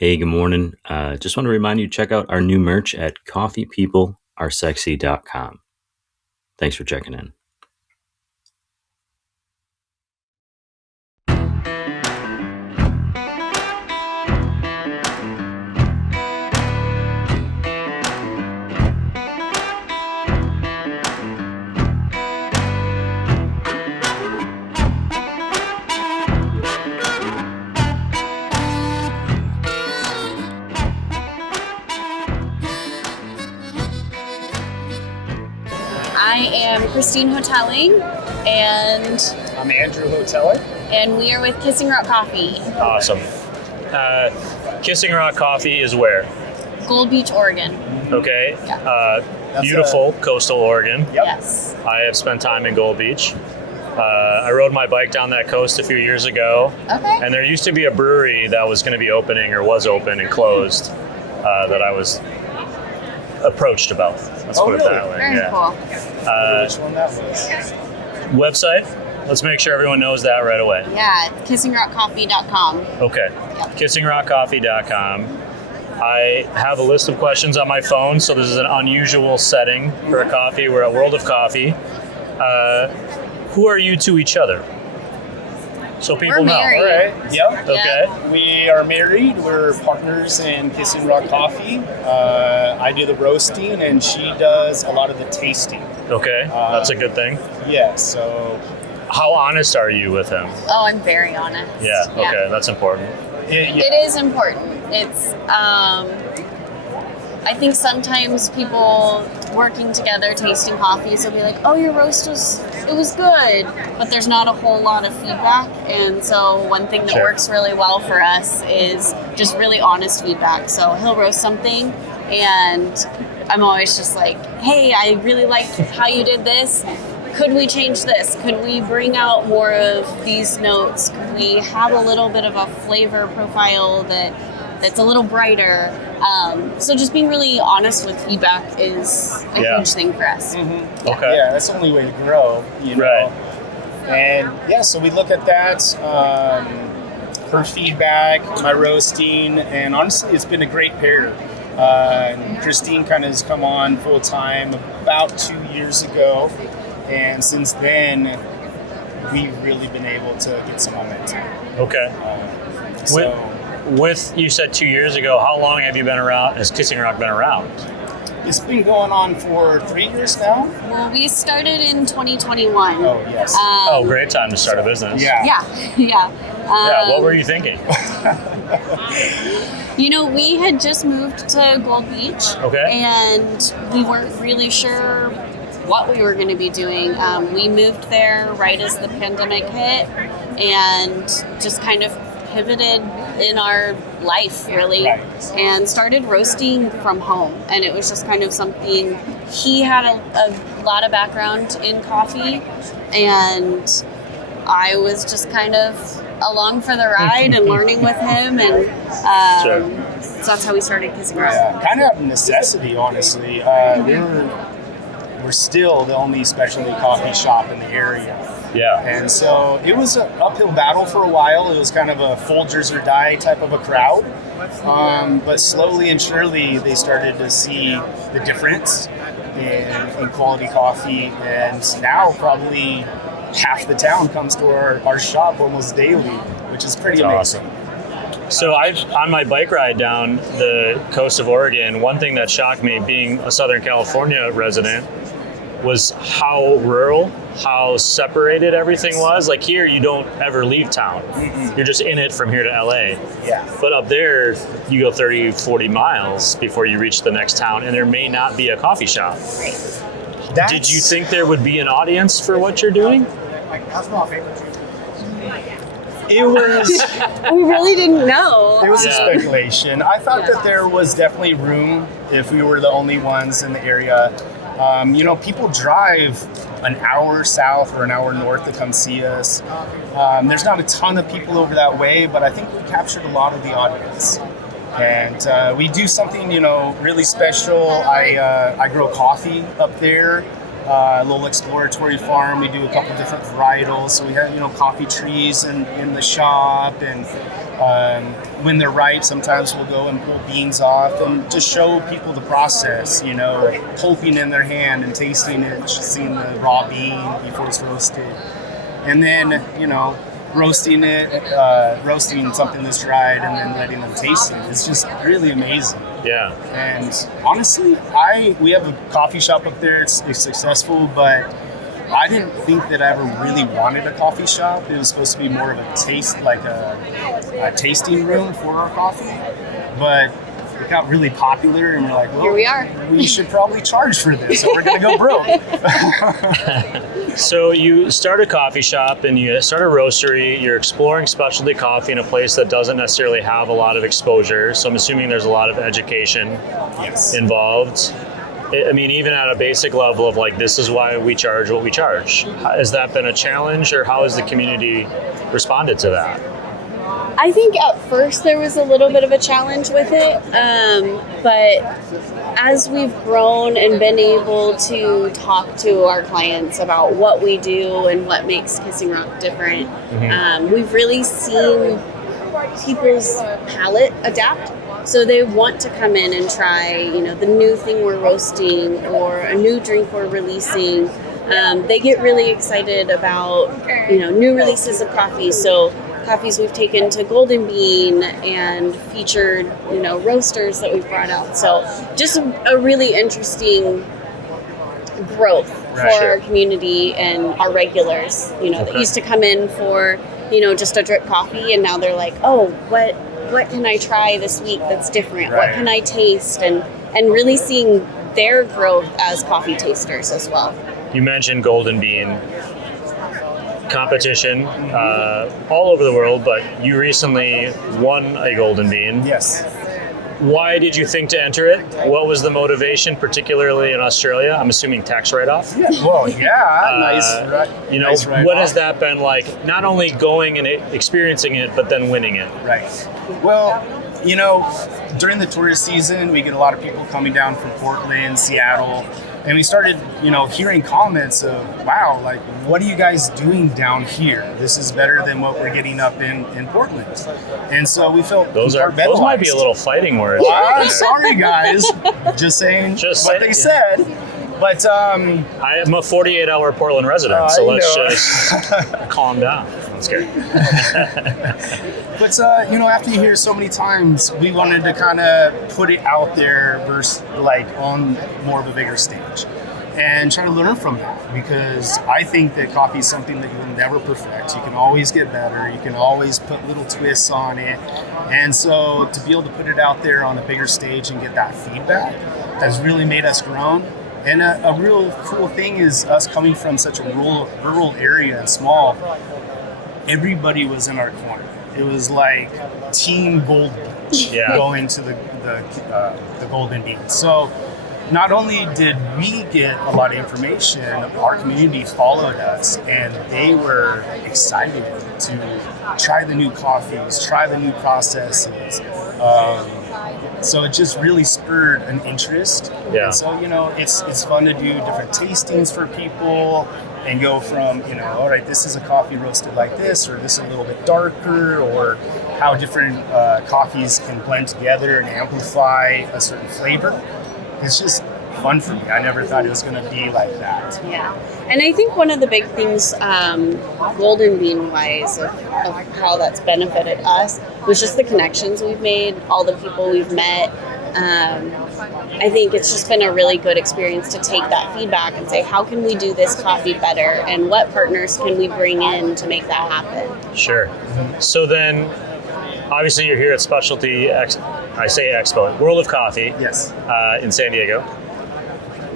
Hey, good morning. Just want to remind you to check out our new merch at coffeepeoplearesexy.com. Thanks for checking in. I am Christine Houghtaling, and I'm Andrew Houghtaling. And we are with Kissing Rock Coffee. Awesome. Kissing Rock Coffee is where? Gold Beach, Oregon. Okay. Yeah. Beautiful coastal Oregon. Yep. Yes. I have spent time in Gold Beach. I rode my bike down that coast a few years ago. Okay. And there used to be a brewery that was going to be opening or was open and closed that I was approached about. Let's put it that way. Very cool. Which one that was? Website? Let's make sure everyone knows that right away. Yeah, kissingrockcoffee.com. Okay. Yep. Kissingrockcoffee.com. I have a list of questions on my phone, so this is an unusual setting for a coffee. We're at World of Coffee. Who are you to each other? So people We're know. married. All right. Yep. Okay. We are married. We're partners in Kissing Rock Coffee. I do the roasting, and she does a lot of the tasting. Okay. That's a good thing. Yeah. So. How honest are you with him? Oh, I'm very honest. Yeah. Okay. That's important. It is important. It's, I think sometimes people working together tasting coffees will be like, oh, your roast was good, but there's not a whole lot of feedback. And so one thing that Sure. works really well for us is just really honest feedback. So he'll roast something and I'm always just like, hey, I really liked how you did this. Could we change this? Could we bring out more of these notes? Could we have a little bit of a flavor profile that's a little brighter? So just being really honest with feedback is a huge thing for us. Mm-hmm. Okay. Yeah, that's the only way to grow, you know. Right. And yeah, so we look at that, her feedback, my roasting, and honestly, it's been a great pair. Christine kind of has come on full time about 2 years ago, and since then, we've really been able to get some momentum. Okay. With you said 2 years ago, how long have you been around? Has Kissing Rock been around? It's been going on for 3 years now. Well, we started in 2021. Oh, yes. Great time to start a business. Yeah. Yeah. What were you thinking? We had just moved to Gold Beach. Okay. And we weren't really sure what we were going to be doing. We moved there right as the pandemic hit and just kind of pivoted in our life, really, Right. and started roasting from home. And it was just kind of something, he had a lot of background in coffee, and I was just kind of along for the ride and learning with him, and so that's how we started Kissing Rock. Yeah, kind of out of necessity, honestly. We're still the only specialty coffee shop in the area. Yeah. And so it was an uphill battle for a while. It was kind of a Folgers or die type of a crowd. But slowly and surely they started to see the difference in quality coffee. And now probably half the town comes to our shop almost daily, which is pretty amazing. Awesome. So on my bike ride down the coast of Oregon, one thing that shocked me being a Southern California resident was how rural, how separated everything was. Like here, you don't ever leave town. Mm-mm. You're just in it from here to LA. Yeah. But up there, you go 30, 40 miles before you reach the next town, and there may not be a coffee shop. Did you think there would be an audience for what you're doing? It was... We really didn't know. It was a speculation. I thought that there was definitely room if we were the only ones in the area. People drive an hour south or an hour north to come see us. There's not a ton of people over that way, but I think we captured a lot of the audience. And we do something, really special. I grow coffee up there. a little exploratory farm. We do a couple different varietals. So we have, coffee trees in the shop, and when they're ripe, sometimes we'll go and pull beans off and just show people the process, pulping in their hand and tasting it, seeing the raw bean before it's roasted. And then, roasting something that's dried and then letting them taste it. It's just really amazing. Yeah. And honestly, we have a coffee shop up there. It's successful, but I didn't think that I ever really wanted a coffee shop. It was supposed to be more of a taste, like a tasting room for our coffee. But it got really popular, and we're like, well, here we are. We should probably charge for this, or we're going to go broke. So you start a coffee shop and you start a roastery. You're exploring specialty coffee in a place that doesn't necessarily have a lot of exposure. So I'm assuming there's a lot of education involved. I mean, even at a basic level of like, this is why we charge what we charge. Has that been a challenge, or how has the community responded to that? I think at first there was a little bit of a challenge with it, but as we've grown and been able to talk to our clients about what we do and what makes Kissing Rock different, we've really seen people's palate adapt. So they want to come in and try, the new thing we're roasting or a new drink we're releasing. They get really excited about, new releases of coffee. So coffees we've taken to Golden Bean and featured, roasters that we've brought out. So just a really interesting growth for our community and our regulars, that used to come in for, just a drip coffee, and now they're like, oh, what can I try this week that's different? What can I taste? And really seeing their growth as coffee tasters as well. You mentioned Golden Bean competition all over the world, but you recently won a Golden Bean. Yes. Why did you think to enter it? What was the motivation, particularly in Australia? I'm assuming tax write-off. Yeah. Well, yeah. Nice. What has that been like? Not only going and experiencing it, but then winning it. Right. Well, during the tourist season, we get a lot of people coming down from Portland, Seattle. And we started, hearing comments of, wow, like, what are you guys doing down here? This is better than what we're getting up in Portland. And so we felt those might be a little fighting words. Sorry, guys. Just saying what they said. But I am a 48-hour Portland resident, so let's just calm down. That's scary. But after you hear so many times, we wanted to kind of put it out there versus like on more of a bigger stage, and try to learn from that, because I think that coffee is something that you'll never perfect. You can always get better. You can always put little twists on it, and so to be able to put it out there on a bigger stage and get that feedback has really made us grow. And a real cool thing is us coming from such a rural area and small. Everybody was in our corner. It was like Team Gold Beach going to the Golden Bean. So not only did we get a lot of information, our community followed us, and they were excited to try the new coffees, try the new processes. So it just really spurred an interest. Yeah. And so, it's fun to do different tastings for people and go from, all right, this is a coffee roasted like this, or this is a little bit darker, or how different coffees can blend together and amplify a certain flavor. It's just fun for me. I never thought it was going to be like that. Yeah. And I think one of the big things, Golden Bean wise, of how that's benefited us was just the connections we've made, all the people we've met. I think it's just been a really good experience to take that feedback and say, how can we do this coffee better, and what partners can we bring in to make that happen? Sure. So then, obviously you're here at Specialty Expo, World of Coffee. Yes. In San Diego.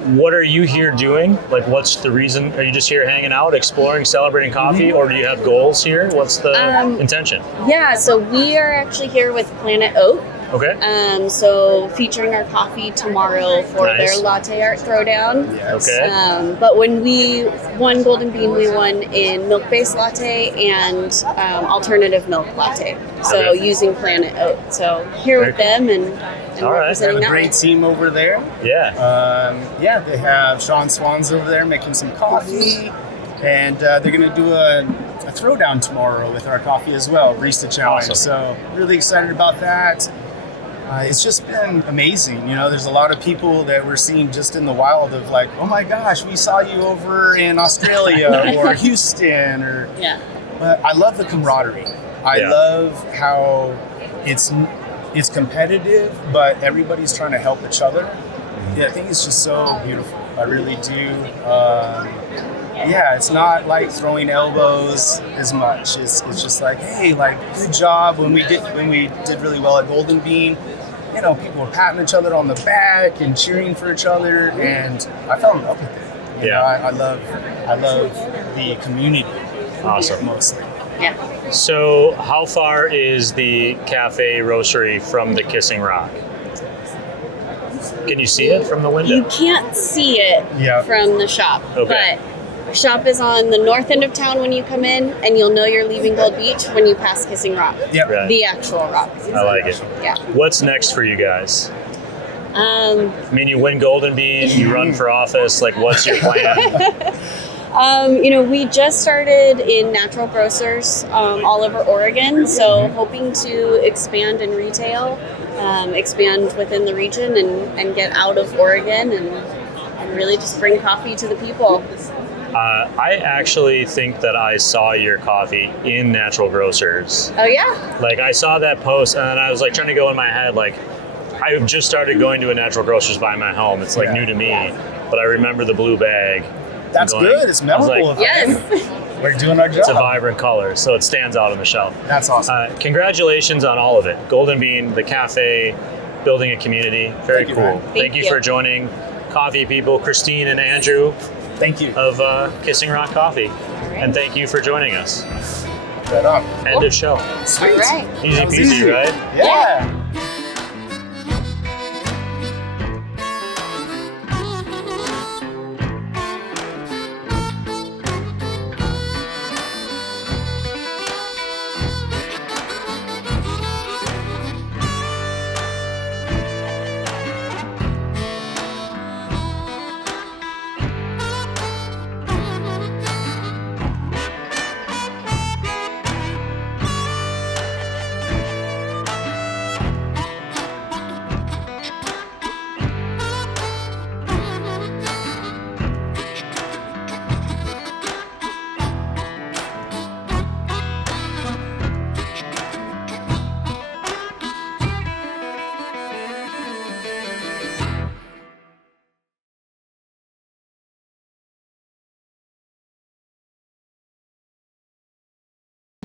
What are you here doing? Like, what's the reason? Are you just here hanging out, exploring, celebrating coffee, or do you have goals here? What's the intention? Yeah, so we are actually here with Planet Oak. Okay. So featuring our coffee tomorrow for Nice. their latte art throwdown. Yes. Okay. But when we won Golden Bean, we won in milk-based latte and alternative milk latte. So Okay. using Planet Oat. So here with them and All right. They representing have a that great way. team over there. Yeah. They have Sean Swans over there making some coffee, and they're going to do a throwdown tomorrow with our coffee as well, Barista Challenge. Awesome. So really excited about that. It's just been amazing. You know, there's a lot of people that we're seeing just in the wild of like, oh my gosh, we saw you over in Australia or Houston, or. Yeah. But I love the camaraderie. I Yeah. love how it's competitive, but everybody's trying to help each other. Yeah, I think it's just so beautiful. I really do. It's not like throwing elbows as much. It's just like, hey, like good job when we did really well at Golden Bean. You know, people were patting each other on the back and cheering for each other, and I fell in love with it. You know, I love the community. Awesome. Mostly. Yeah. So how far is the cafe roastery from the Kissing Rock? Can you see it from the window? You can't see it from the shop, Okay. but our shop is on the north end of town when you come in, and you'll know you're leaving Gold Beach when you pass Kissing Rock. Yep. Right. The actual rock. I like it. Yeah. What's next for you guys? I mean, you win Golden Bean, you run for office. Like, what's your plan? We just started in natural grocers all over Oregon, so hoping to expand in retail, expand within the region, and get out of Oregon and really just bring coffee to the people. I actually think that I saw your coffee in natural grocers. Oh, yeah? Like, I saw that post, and then I was like trying to go in my head, like, I just started going to a natural grocers by my home. It's like new to me, but I remember the blue bag. That's good. It's memorable. Like, Yes. We're doing our job. It's a vibrant color, so it stands out on the shelf. That's awesome. Congratulations on all of it. Golden Bean, the cafe, building a community. Very Thank you, cool. man. Thank you you. for joining Coffee People, Christine and Andrew Thank you. of Kissing Rock Coffee. And thank you for joining us. Right on. End of show. Sweet. All right. Easy That was peasy, easy. right? Yeah.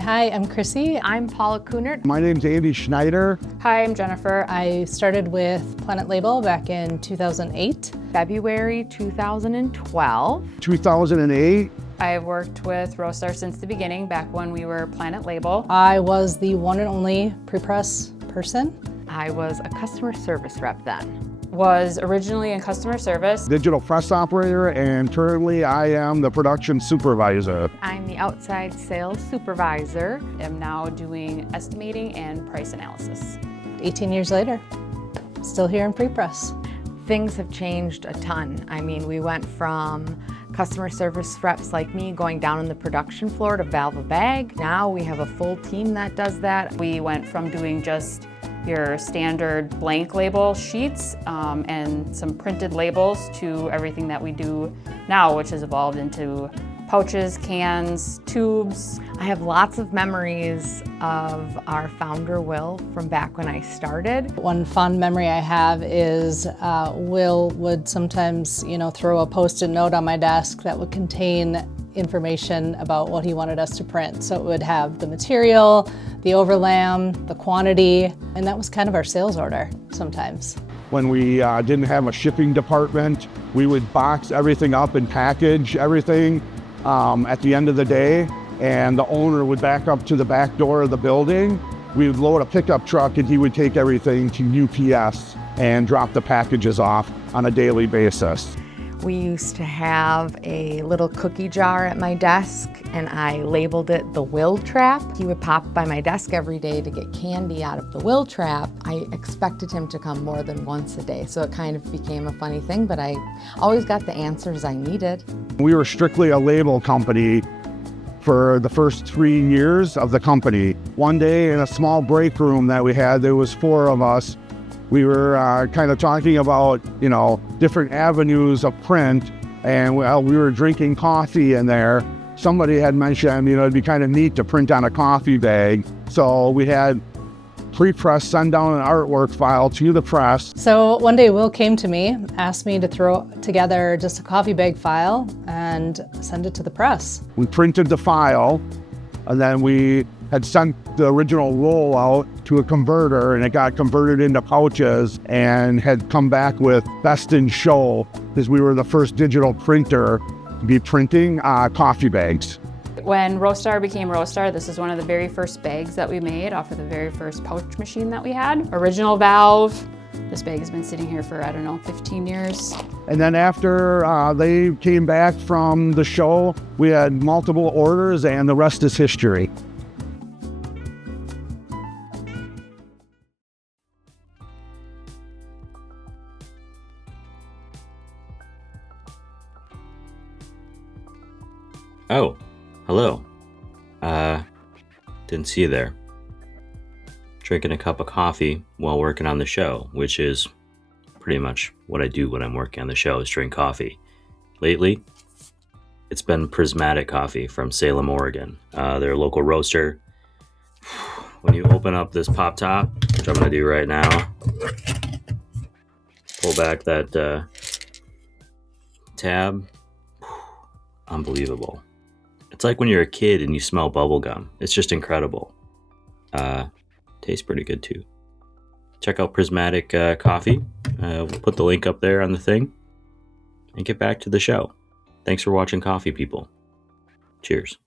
Hi, I'm Chrissy. I'm Paula Kunert. My name's Andy Schneider. Hi, I'm Jennifer. I started with Planet Label back in 2008. February 2012. 2008. I've worked with Roastar since the beginning, back when we were Planet Label. I was the one and only pre-press person. I was a customer service rep then. Was originally in customer service. Digital press operator, and currently I am the production supervisor. I'm the outside sales supervisor. Am now doing estimating and price analysis. 18 years later, still here in pre-press. Things have changed a ton. I mean, we went from customer service reps like me going down on the production floor to valve a bag. Now we have a full team that does that. We went from doing just your standard blank label sheets and some printed labels to everything that we do now, which has evolved into pouches, cans, tubes. I have lots of memories of our founder, Will, from back when I started. One fond memory I have is Will would sometimes, throw a Post-it note on my desk that would contain information about what he wanted us to print. So it would have the material, the overlam, the quantity, and that was kind of our sales order sometimes. When we didn't have a shipping department, we would box everything up and package everything at the end of the day, and the owner would back up to the back door of the building We would load a pickup truck and he would take everything to UPS and drop the packages off on a daily basis. We used to have a little cookie jar at my desk and I labeled it the will trap. He would pop by my desk every day to get candy out of the will trap. I expected him to come more than once a day, so it kind of became a funny thing, but I always got the answers I needed. We were strictly a label company for the first 3 years of the company. One day in a small break room that we had, there was 4 of us. We were kind of talking about, different avenues of print, and while we were drinking coffee in there, somebody had mentioned, it'd be kind of neat to print on a coffee bag. So we had pre-press send down an artwork file to the press. So one day Will came to me, asked me to throw together just a coffee bag file and send it to the press. We printed the file, and then we had sent the original roll out to a converter, and it got converted into pouches and had come back with best in show, because we were the first digital printer to be printing coffee bags. When Roastar became Roastar, this is one of the very first bags that we made off of the very first pouch machine that we had. Original valve. This bag has been sitting here for, 15 years. And then after they came back from the show, we had multiple orders, and the rest is history. Oh, hello. Didn't see you there. Drinking a cup of coffee while working on the show, which is pretty much what I do when I'm working on the show, is drink coffee. Lately, it's been Prismatic coffee from Salem, Oregon. They're a local roaster. When you open up this pop top, which I'm going to do right now, pull back that tab. Unbelievable. It's like when you're a kid and you smell bubble gum. It's just incredible. Tastes pretty good too. Check out Prismatic coffee. We'll put the link up there on the thing. And get back to the show. Thanks for watching Coffee People. Cheers.